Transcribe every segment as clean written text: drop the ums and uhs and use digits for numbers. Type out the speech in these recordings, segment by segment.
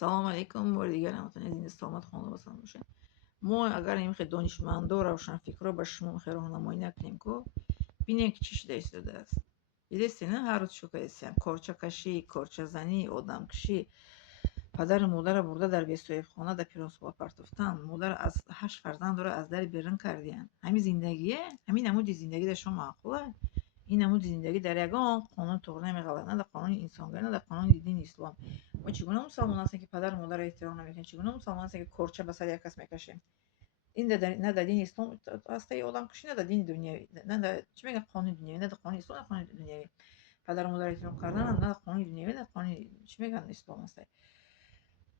سلام علیکم. بار دیگر همتون از این استامت خانه بسان باشه. ما اگر این خیلی دانشمند و روشنفکر رو به شما خیر راهنمایی نکنیم که ببینید که چی شده ایستاده است. دیدید نه هر روز شو کردیم کارچه کشی، کارچه زنی، آدم کشی. پدر مادر برده در بیستوی خانه در پیرانسوار پرتفتن. مادر از 8 فرزند رو از در بیرون کردین. همین زندگیه، همین نمود زندگی در شما معقوله. این نمود زندگی در یگان قانون طور نمی‌غلط، نه در قانون انسانگرا، نه در قانون دین اسلام. ما چگونه مسلمان هستیم که پدر و مادر را احترام نمیکنیم؟ چگونه مسلمان هستیم که کورچه به سر یک کس میکشیم؟ این نه در دین اسلام هسته آدم کشی، نه در دین دنیوی، نه در چی میگن قانون دنیوی، نه در قانون اسلام، نه قانون دنیوی. پدر و مادر احترام کردن هم نه در قانون دنیوی، نه در قانون چی میگن اسلام هسته.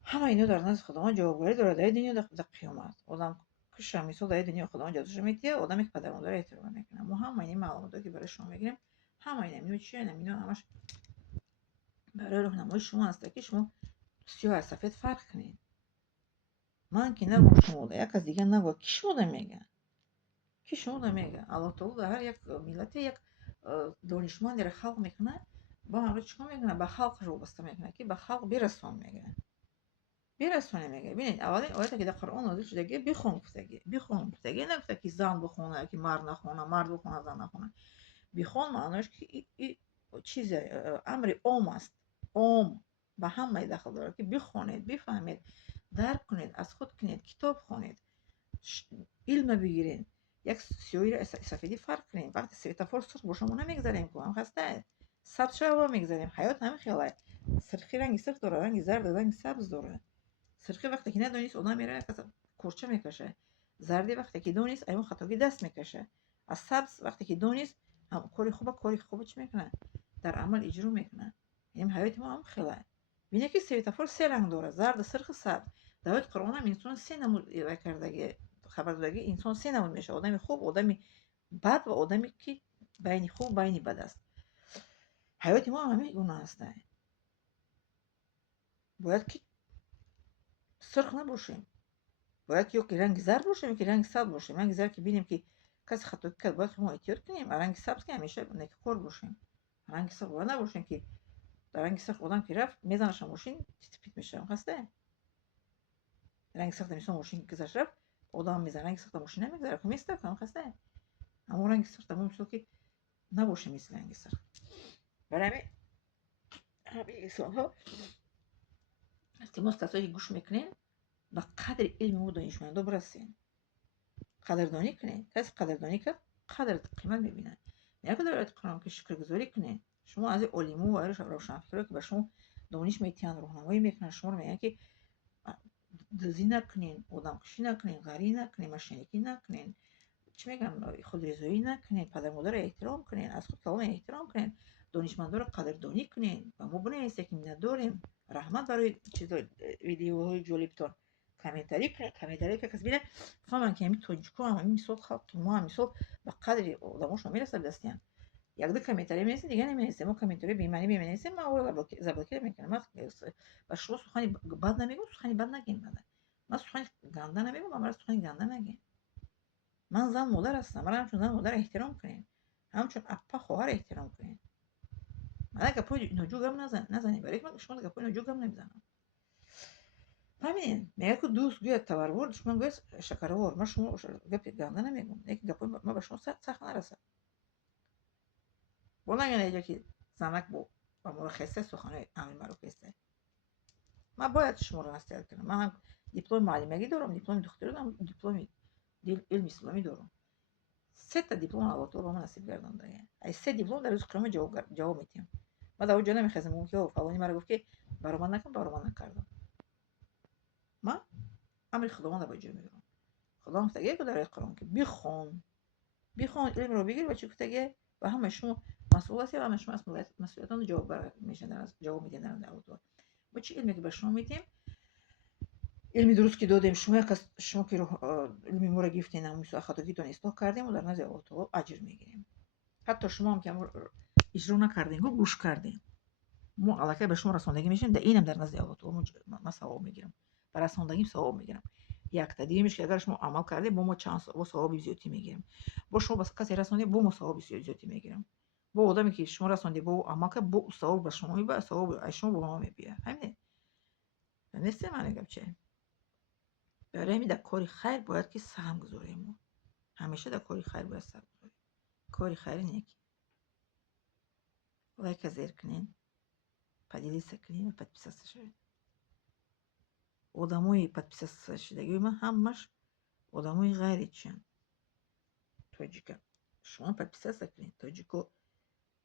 همه اینا در نزد خداوند جوابگویی داره در دنیا در قیامت. آدم کش مثال در دنیا خداوند جزاش میده، آدمی که پدر و مادر احترام نمیکنه. ما هم این معلوماتی که برای شما میگیریم همه اینا چیه؟ اینا همش برای راهنمای شما هست که شما سیاه از سفید فرق کنید. من که نگم شما ده، یک از دیگه نگو کی شما ده میگه، کی شما ده میگه. الله تعالی در هر یک ملت یک دانشمندی را خلق میکنه، با همه چیکار میکنه؟ به خلق رو بسته میکنه که به خلق برسون میگه، برسونه میگه. ببینید اولین آیاتی که در قرآن نازل شده که بخون گفتگی، بخون گفتگی، نگفته که زن بخونه که مرد نخونه، مرد بخونه زن نخونه. بخون معناش که چیز امر عام است، عام به همه داخل داره که بخونید، بفهمید، درک کنید، از خود کنید، کتاب خونید، علم بگیرید، یک سیاهی را سفیدی فرق کنید. وقتی سویتافور سرخ با شما نمیگذاریم که هم خسته سبز شو میگذاریم. حیات همین خیاله. سرخی رنگ سرخ داره، رنگ زرد، رنگ سبز داره. سرخی وقتی که ندونیست آدم میره کورچه میکشه، زردی وقتی که دونیست ایمون خطاگی دست میکشه، از سبز وقتی که دونیست هم کاری خوبه چی میکنه؟ در عمل اجرا میکنه. یعنی حیات ما هم خیلی بینه که سویتافور سه رنگ داره، زرد، سرخ، سبز. در حیات قرآن هم انسان سه نمود کردگی خبر دادگی. انسان سه نمود میشه: آدمی خوب، آدمی بد و آدمی که بین خوب بین بد است. حیات ما هم همین گونه هسته. باید که سرخ نباشیم، باید که رنگ زرد باشیم که رنگ سبز باشیم. رنگ زرد که ببینیم که کسی خطا کرد باید ما احتیاط کنیم. رنگ سبز که همیشه نکوکار باشیم. رنگ سرخ باید نباشیم که در رنگ سرخ آدم که رفت میزنش ماشین تیت میشه. خسته رنگ سرخ میشه ماشین که گذشت رفت آدم میزنه. رنگ سرخ ماشین نمیگذره که میسته کنم. خسته اما رنگ سرخ تمام میشه که نباشه مثل رنگ سرخ. برای همین انسان ها التماس کسایی که گوش میکنین به قدر علم و دانشمندا برسین، قدردانی کنین. کسی قدردانی کرد قدر قیمت میبینه. نه که در آیات قرآن که شکرگزاری کنین. شما از علما و روشنفکرا که به شما دانش میتین، راهنمایی میکنن، شما رو میگن که دزدی نکنین، آدم کشی نکنین، غری نکنین، مشینکی نکنین، چی میگم، خودرضایی نکنین، پدر مادر رو احترام کنین، از خود کلام احترام کنین، دانشمندا رو قدردانی کنین. و ما بنویسیم که نداریم رحمت برای چیز ویدیوهای جالبتون کامنتاری کنین. کامنتاری که کسی بینه فهمن که همین تاجیکو هم همین مثال خلق که ما هم مثال به قدر آدماشون میرسه دستیان. یک دو کامنتاری می‌نویسیم دیگه نمی‌نویسیم. ما کامنتاری بی‌معنی می‌نویسیم. ما اول زبطه می‌کنم. من با شما سخنی بد نمیگم، سخنی بد نگین. من سخنی گنده نمیگم، من سخنی گنده نگین. من زن مادر هستم. من همچون زن مادر احترام کنین، همچون اپا خواهر احترام کنین. من گپای ناجو گم نزنین. برای من شما گپای ناجو گم نمیزنم. همین میگه که دوست گوید تبرور، دشمن گوید شکرور. من شما گپ گنده نمیگم. یک گپای ما به شما سخت نرسه. بولا اینجا که زنک با مرخصه سخنه امیر معروف است. من باید شما رو نصیحت کنم. من هم دیپلم معلمگی دارم، دیپلم دکتری دارم، دیپلم علم اسلامی دارم. سه تا دیپلم الله تعالی به من نصیب گردانده. ای سه دیپلم در روز قیامت جواب میدیم. من در اونجا نمیخوام اون که فلانی مرا گفت که برای من نکن، برای من نکردم. من امر خداوند با اجرا میگیرم. خداوند میگه که در قرآن که بخون علم رو بگیر و چی گفته و همه شما مسئول هستی و همه شما مسئولیتتون جواب میشن، از جواب میدین در الله تعالی. با چی علمی که به شما میدیم، علمی درست که دادیم، شما که علمی ما رو گفتین، همون خطاگیتون اصلاح کردیم و در نزد الله تعالی اجر میگیریم. حتی شما هم که اجرا نکردین و گوش کردین، ما الکی به شما رساندگی میشیم. در اینم در نزد الله تعالی من ثواب میگیرم، برای رساندگیم ثواب میگیرم. یک تا دیگه میشه اگر شما عمل کردید با ما چند ثواب زیادی میگیریم. با شما بس کسی رساندی با ما ثواب زیادی میگیرم. با آدمی که شما رساندی با عمل که با ثواب به شما میبره، ثواب شما با ما میبره. همین نیست من میگم چه برای همین در کاری خیر باید که سهم گذاریم همیشه در کاری خیر باید سهم گذاریم کاری خیر اینه که лайка зеркнен, поделиться клином, подписаться швед. Одамои подписаться шудагии ман ҳамаш одамои ғайричиан. Тоҷика. Шумо подписаться кунед. Тоҷико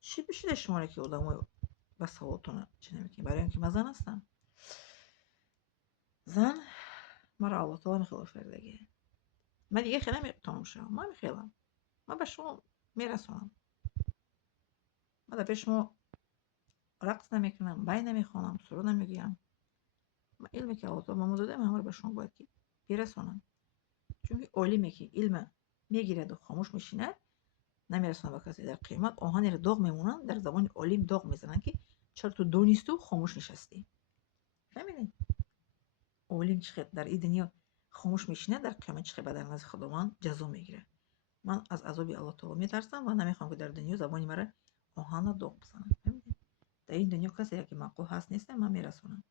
чӣ бишида шуморо ки одамои ба саволотона чӣ намекунед? Барои он ки ман зан ҳастам. Зан маро Аллоҳ таоло мехело фардагӣ. Ман дига хеле наметавонам шавам. Ман мехелам. Ман ба шумо мерасонам. Ман дар пеши шумо рақс намекунам, бай намехонам, суруд намегӯям. علمی که الله ما داده همه رو به شما باید که برسونم چون عالمی که علم میگیرد و خاموش میشیند نمیرسونه به کسی در قیامت آهنی رو داغ میمونن در زبان عالم داغ میزنن که چرا تو دونیستی و خاموش نشستی فهمیدین عالم چقدر در این دنیا خاموش میشینه در قیامت چقدر در نزد خداوند جزا میگیره من از عذاب الله تعالی میترسم و نمیخوام که در دنیا زبان مرا آهن داغ بزنن فهمیدین در این دنیا کسی که معقول هست نیست من میرسونم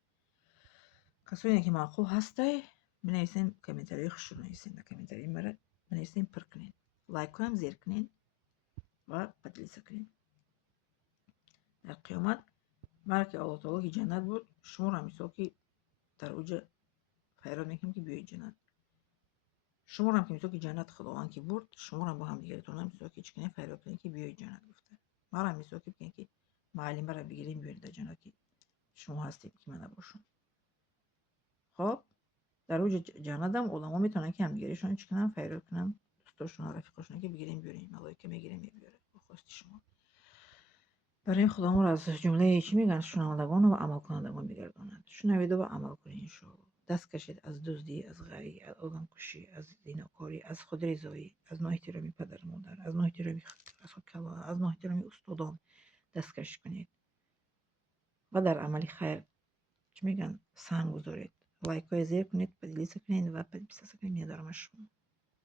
کسایی که معقول هسته بنویسین کامنتاری خوشو بنویسین در کامنتاری مرا بنویسین پر کنین لایک کنین زیر کنین و پدلیسه کنین در قیامت مرا که الله تعالی که جنت بود شما را مثال که در اوج فریاد میکنیم که بیایید جنت شما را که مثال که جنت خداوند که برد شما را با هم دیگرتون هم مثال که چکنین فریاد کنین که بیایید جنت گفته مرا مثال که بگین که معلم را بگیریم بیایید در جنت که شما هستید که من نباشم خب در اوج جنت هم علما میتونن که همدیگریشون چکنن فریاد کنن دوستاشون رفیقاشون که بگیریم بیاریم ملائکه میگیریم میبره با خواست شما برای این خدا ما را از جمله چی میگن شنوندگان و عمل کنندگان میگرداند شنوید و عمل کنید انشاءالله دست کشید از دزدی از غری از آدم کشی از زیناکاری از خودرضایی از نااحترامی پدر مادر از نااحترامی از نااحترامی استادان دست کش کنید و در عمل خیر چی میگن سهم گذارید لایک های زیر کنید پدیلیسه کنید و پدیلیسه کنید میادارم شما